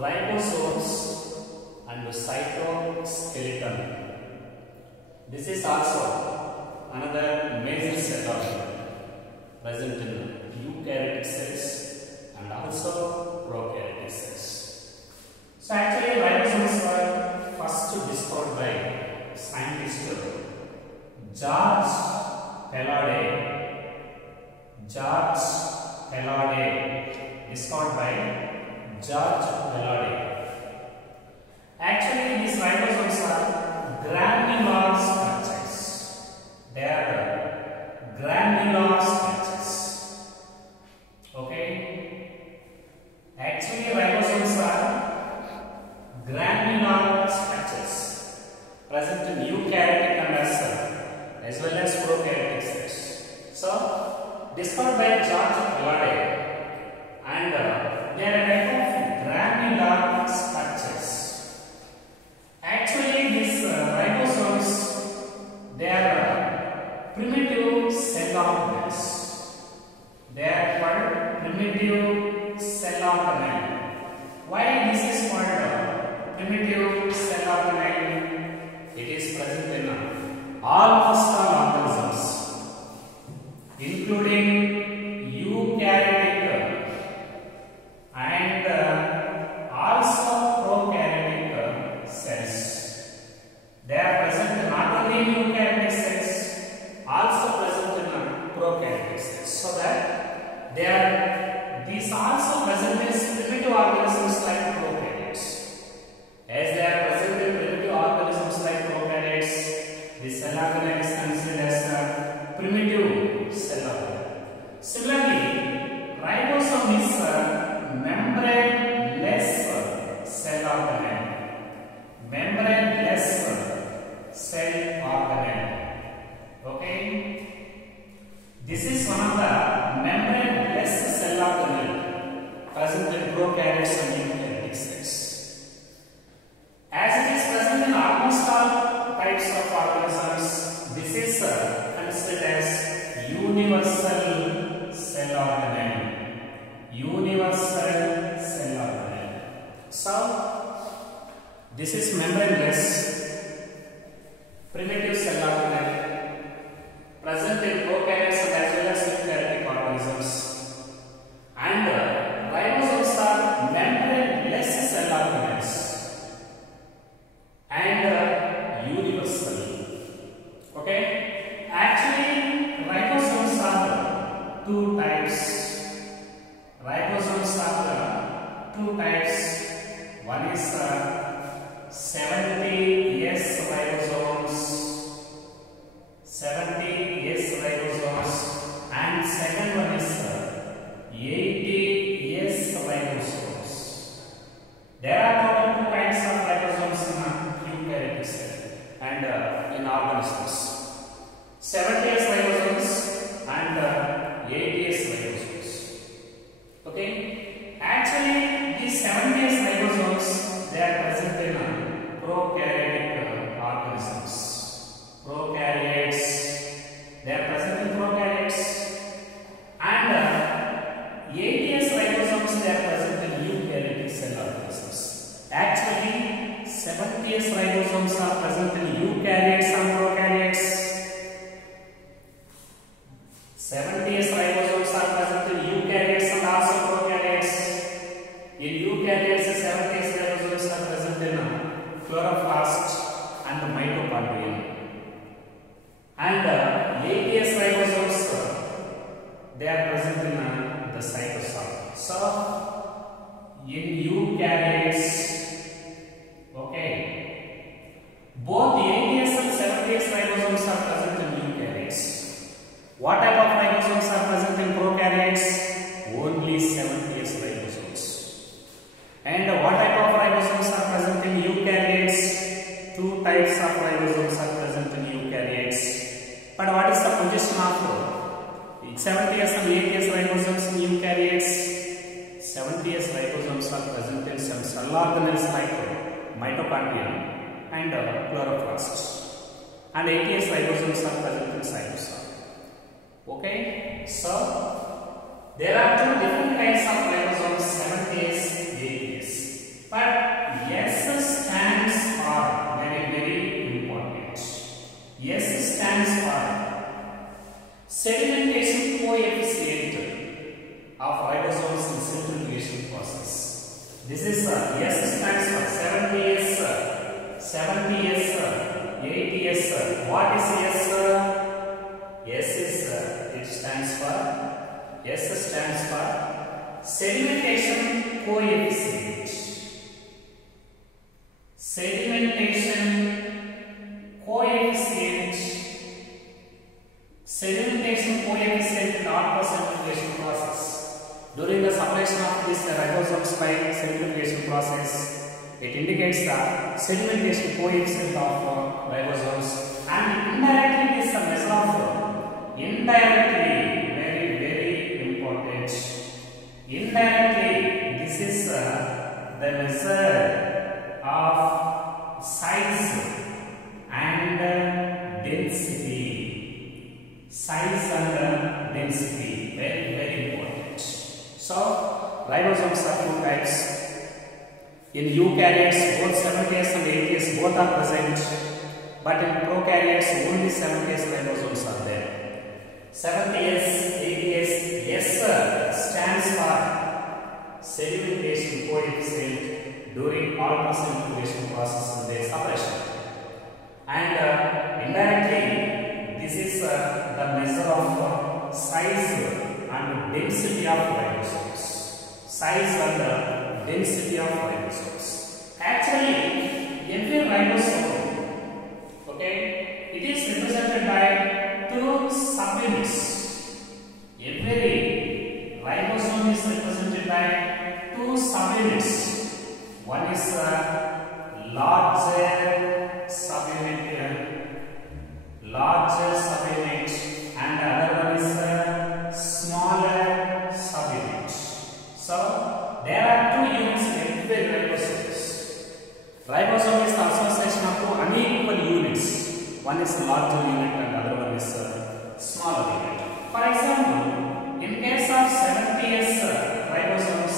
ribosomes and cytoskeleton. This is also another major cell organ present in eukaryotic cells and also prokaryotic cells. So actually ribosomes were first discovered by scientist George Pellade. Discovered by George Bellade. Actually, these ribosomes are granular structures. They are granular structures. Okay. Actually, ribosomes are granular structures present in eukaryotic and as well as prokaryotic cells. So, discovered by George Bellade, and they are a type of granular structures. Actually, these ribosomes, they are primitive cell organelles. They are called primitive cell organelle. Why this is called primitive cell organelle? It is present in almost all organisms, including eukaryotic and also prokaryotic cells. They are present not only in eukaryotic cells, also present in prokaryotic cells. So that these also present in primitive organisms like prokaryotes. As they are present in primitive organisms like prokaryotes, the cell organelle is considered as a primitive cell organelle. Similarly, ribosome is a membraneless cell organelle. Membraneless cell organelle. Okay. This is one of the membraneless cell organelle present in prokaryotes and eukaryotic cells. As it is present in almost all types of organisms, this is considered as universal cell organelle. Universal cell organelle. So, this is membraneless primitive cell organelle present in prokaryotes and as well as eukaryotic organisms. And ribosomes are membraneless cell organelles and universal. Okay. Actually, ribosomes are two types. Ribosomes are two types. One is 70S ribosomes. 70S ribosomes. And second one is 80S ribosomes. There are total two kinds of ribosomes in eukaryotic cell and in organisms. 70S ribosomes and 80S ribosomes. Okay. Actually, these 70S ribosomes, they are present in prokaryotic organisms. Prokaryotes, they are present in prokaryotes. And 80S ribosomes, they are present in eukaryotic cell organisms. Actually, 70S ribosomes are present in eukaryotes and prokaryotes. 70S ribosomes are present in eukaryotes and also prokaryotes. In eukaryotes, 70S ribosomes are present in chloroplast and mitochondria. And 80S ribosomes, they are present in the cytosol. So, in eukaryotes, okay, both 80S and 70S ribosomes are present in eukaryotes. What type of ribosomes are present in prokaryotes? Only 70S ribosomes. And what type of ribosomes are present in eukaryotes? Two types of ribosomes are present in eukaryotes. But what is the position of 70S and 80S ribosomes in eukaryotes? 70S ribosomes are present in some cell organelles like mitochondria and chloroplast. And 80S ribosomes are present in cytosol. Okay, so there are two different kinds of ribosomes, 70S, 80S. But S stands for 70S, 70S, 80S. What is S? S is it stands for sedimentation coefficient. Sedimentation coefficient. Sedimentation coefficient in outward centrifugation process. During the separation of this ribosomes by centrifugation process, it indicates the sedimentation coefficient of ribosomes, and indirectly it is a measure of indirectly, very important. Indirectly, this is the measure of size and density. Size and density, very important. So, ribosomes are two types. In eukaryotes, both 70S and 80S both are present, but in prokaryotes, only 70S ribosomes are there. 70S, 80S, S stands for sedimentation coefficient during ultracentrifugation process in their separation. And indirectly, this is the measure of size and density of ribosomes. Size and density of ribosomes. Actually, every ribosome, okay, it is represented by two subunits. Every ribosome is represented by two subunits. One is a larger subunit, and the other one is a smaller subunit. So there are two units in every ribosomes. Ribosome is the association of two unequal units. One is a larger unit and the other one is a smaller unit. For example, in case of 70S ribosomes,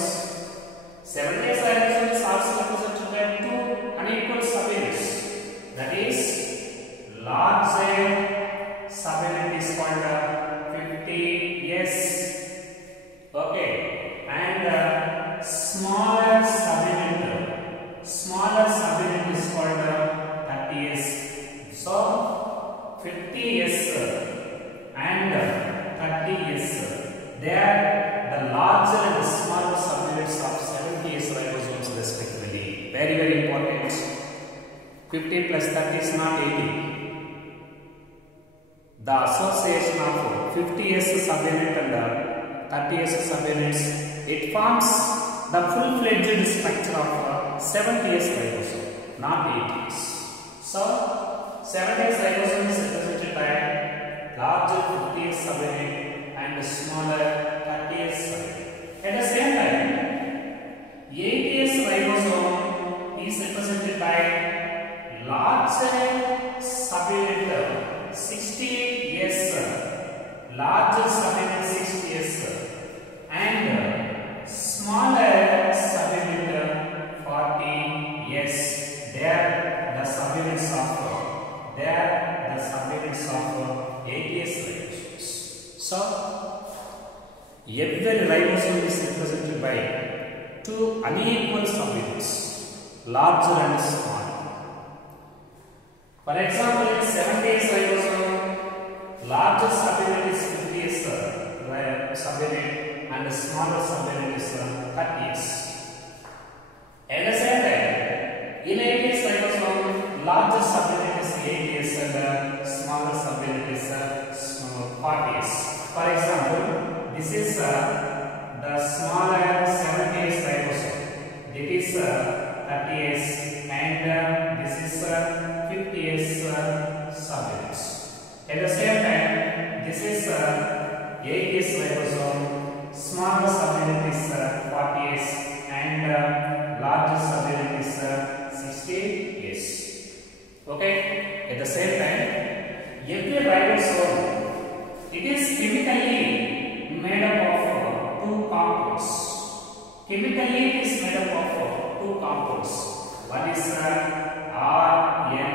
70S ribosomes is also represented by two unequal subunits. That is, larger subunit is called 50S, okay, and smaller subunit is called 30S. So 50S and 30S, they are the larger and the smaller subunits of 70S ribosomes respectively. Very important. 50 plus 30 is not 80. The association of 50S subunit and 30S subunits, it forms the full-fledged structure of 70S ribosome, not 80S. So, 70S ribosome is represented by larger 50S subunit and smaller 30S subunit. At the same time, 80S ribosome is represented by larger subunit 60S, larger subunit 60S, and smaller subunit 40S. They are the subunits of 80S ribosomes. So every ribosome is represented by two unequal subunits, larger and small. For example, in 70S ribosome, larger subunit is 50S subunit and the smaller subunit is 30S. At the same time, in 80S ribosome, larger subunit is 80S and the smaller subunit is 40S. For example, this is the smaller 70S ribosome. It is 30S and this is 50S subunits. At the same time, this is 80S ribosome. Smaller subunit is 40S and larger subunit is 60S. Okay. At the same time, every ribosome, it is chemically made up of two compounds. Chemically, it is made up of two compounds. One is RNA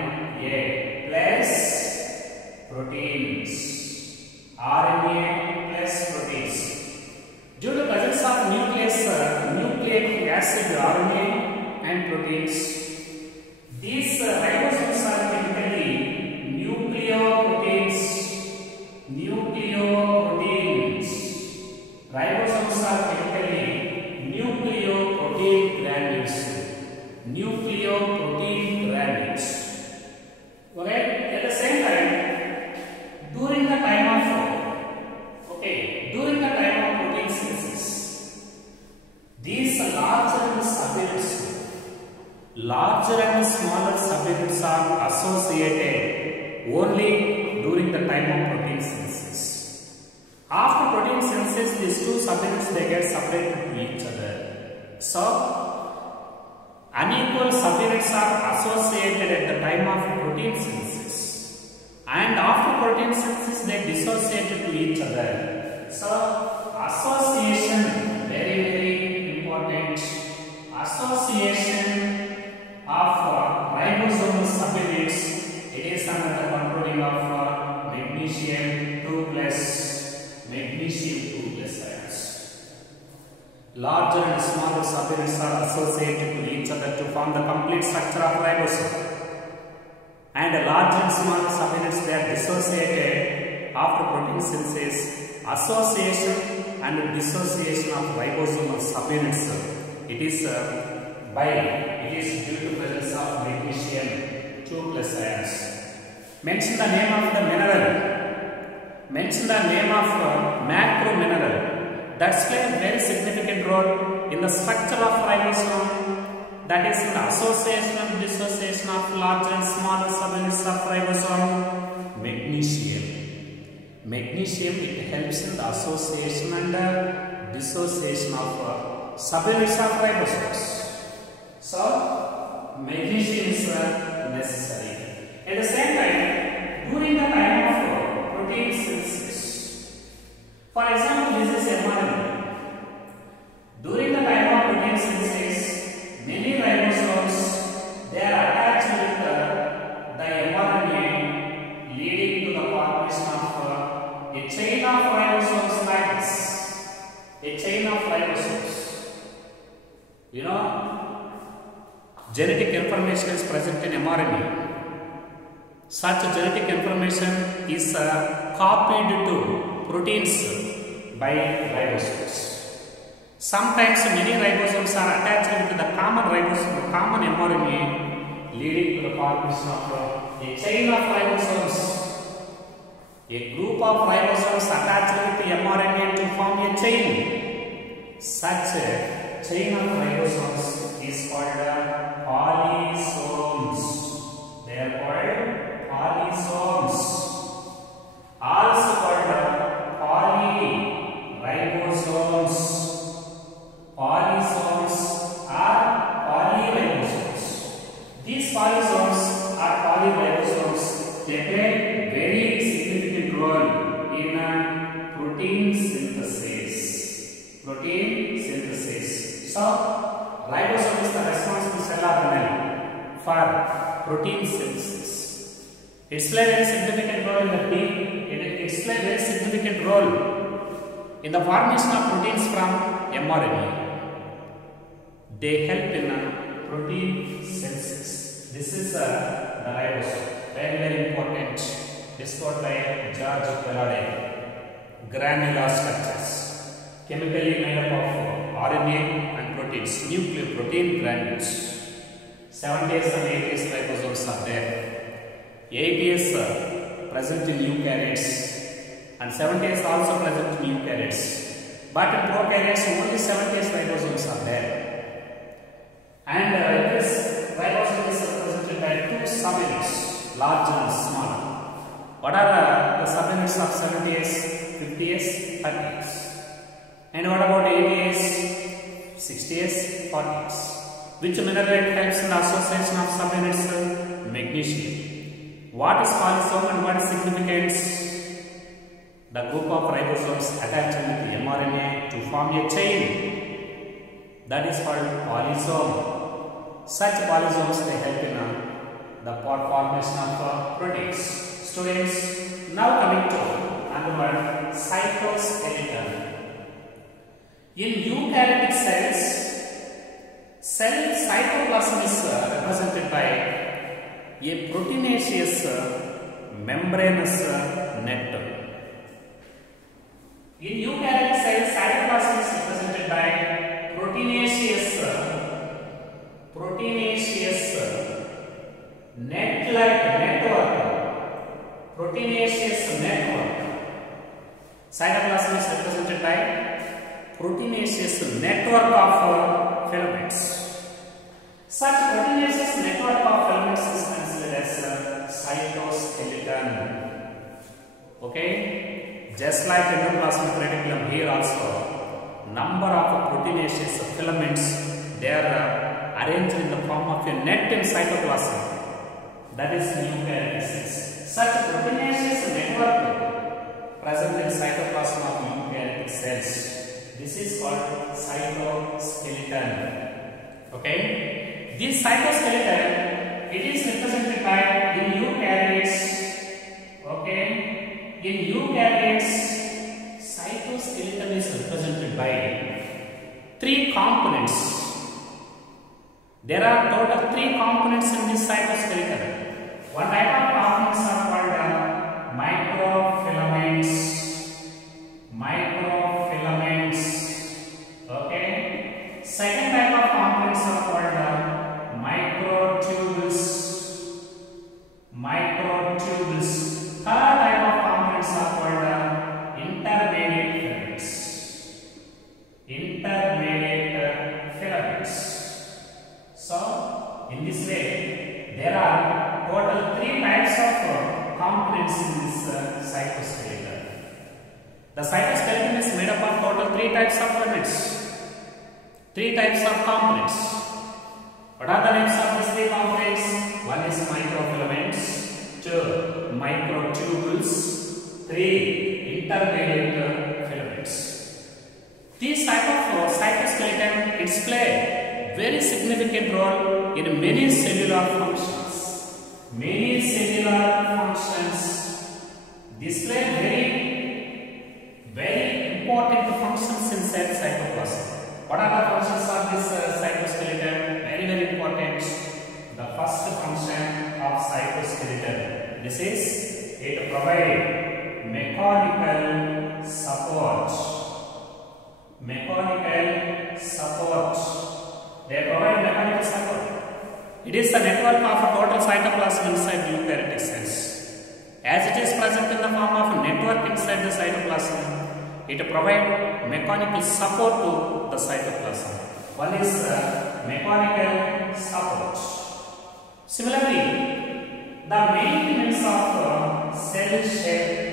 plus proteins. RNA plus proteins. Due to presence of nucleic acid RNA and proteins. These ribosomes are typically nucleoproteins. Nucleoproteins. Ribosomes are typically nucleoprotein granules. Nucleoprotein granules. Okay. At the same time, during the time of protein synthesis, these larger and smaller subunits are associated only during the time of protein synthesis. After protein synthesis, these two subunits they get separated to each other. So, unequal subunits are associated at the time of protein synthesis, and after protein synthesis they dissociate to each other. So, association, very important. Association of ribosomal subunits, it is under the controlling of magnesium 2 plus ions. Larger and smaller subunits are associated to each other to form the complete structure of ribosome. And larger and smaller subunits they are dissociated after protein synthesis. Association and dissociation of ribosomal subunits, it is due to presence of magnesium 2 plus ions. Mention the name of the mineral. Mention the name of macro mineral that plays a very significant role in the structure of ribosome, that is in the association and dissociation of larger and smaller subunits of ribosome. Magnesium. Magnesium, it helps in the association and dissociation of subunits of ribosomes. So, magnesium is necessary. At the same time, during the time of protein synthesis, for example, this is mRNA. During the time of protein synthesis, many ribosomes they are attached with the mRNA, leading to the formation of a chain of ribosomes like this. A chain of ribosomes. You know, genetic information is present in mRNA. Such genetic information is copied to proteins by ribosomes. Sometimes many ribosomes are attached with the common mRNA, leading to the formation of a chain of ribosomes. A group of ribosomes attached with the mRNA to form a chain. Such a chain of ribosomes is called polysomes. They are called polysomes. Also called polyribosomes. Polysomes are polyribosomes. These polysomes are polyribosomes. They play very significant role in protein synthesis. So, ribosome is the responsible cell organelle for protein synthesis. It plays a very significant role in the formation of proteins from mRNA. They help in protein synthesis. This is the ribosome. Very important. Discovered by George Faraday. Granular structures, chemically made up of RNA and proteins, nucleoprotein granules. 7S and 8S ribosomes are there. 8S present in eukaryotes and 7S also present in eukaryotes. But in prokaryotes only 7S ribosomes are there. And this ribosome is represented by two subunits, large and small. What are the subunits of 70S, 50S, 30S? And what about 80S, 60S, 40S? Which mineral helps in the association of subunits? Magnesium. What is polysome and what is significance? The group of ribosomes attached with the mRNA to form a chain. That is called polysome. Such polysomes they help in the formation of proteins. Students, now coming to another word, cytoskeleton. In eukaryotic cells, Cell cytoplasm is represented by a proteinaceous membranous net. In eukaryotic cells, cytoplasm is represented by proteinaceous net-like network. Proteinaceous network. Cytoplasm is represented by proteinaceous network of filaments. Such proteinaceous network of filaments is considered as cytoskeleton. Okay, just like endoplasmic reticulum, here also number of proteinaceous filaments, they are arranged in the form of a net in cytoplasm. That is eukaryotic cells. Such proteinaceous network present in cytoplasm of eukaryotic cells. This is called cytoskeleton. Okay, this cytoskeleton, it is represented by in eukaryotes. Okay, in eukaryotes, cytoskeleton is represented by 3 components. There are total 3 components in this cytoskeleton. One type of components are called microfilaments. Okay. Second type of components are called microtubules. Third type of components are called intermediate filaments. So, in this way, there are total 3 types of components in this cytoskeleton. The cytoskeleton is made up of total 3 types of filaments, 3 types of components. What are the names of these 3 components? One is microfilaments, 2 microtubules, 3 intermediate filaments. These type of cytoskeleton, it play very significant role in many cellular functions. Display very important functions in cell cytoplasm. What are the functions of this cytoskeleton? Very important. The first function of cytoskeleton, this is it provides mechanical support. They provide mechanical support. It is the network of total cytoplasm inside eukaryotic cells. As it is present in the form of a network inside the cytoplasm, it provides mechanical support to the cytoplasm. One is mechanical support. Similarly, the maintenance of cell shape.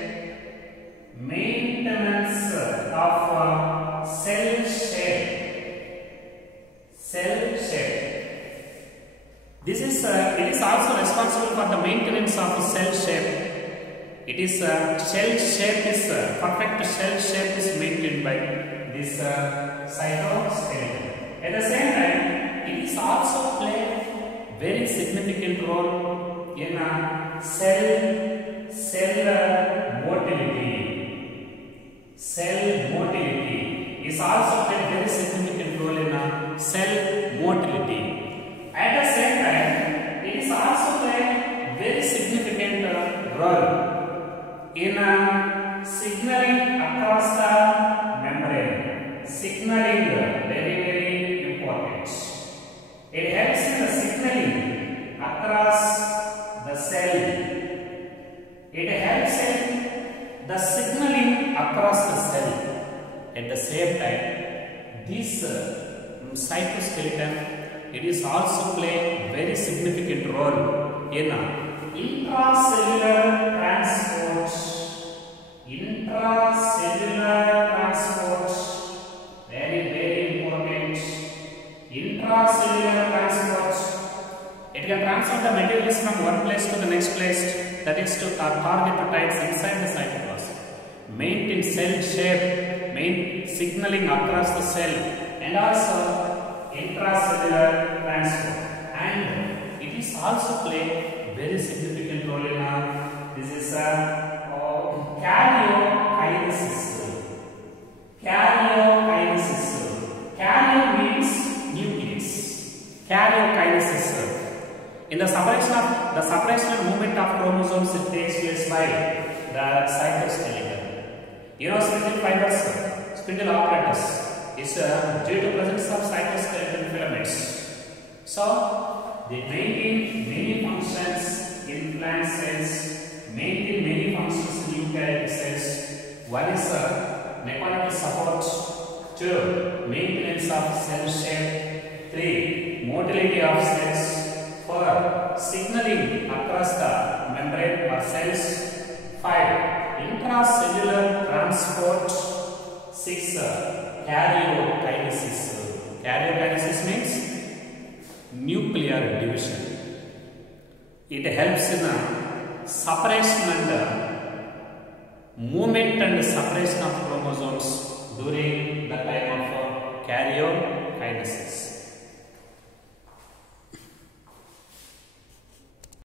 This is it is also responsible for the maintenance of cell shape. It is perfect shell shape is maintained by this cytoskeleton. At the same time, it is also play very significant role in cell motility. Cell motility is also play very significant role in cell motility. At the same time, it is also play very significant role in signaling across the membrane. Signaling, very important. It helps in the signaling across the cell. It helps in the signaling across the cell. At the same time, this cytoskeleton, it is also play very significant role in intracellular transport. Very important. Intracellular transport. It can transfer the materials from one place to the next place, that is to target types inside the cytoplasm. Maintain cell shape, signaling across the cell, and also intracellular transport. And it is also play very significant role in this is karyokinesis. Karyo means nucleus. Karyokinesis. In the separational movement of chromosomes, it takes place by the cytoskeleton. You know, spindle apparatus is due to presence of cytoskeleton filaments. So they maintain many functions in plant cells, maintain many functions in eukaryotic cells. One is mechanical support, 2 maintenance of cell shape, 3 motility of cells, 4 signaling across the membrane or cells, 5 intracellular transport, 6 karyokinesis. Karyokinesis means nuclear division. It helps in separation and movement and separation of chromosomes during the time of karyokinesis.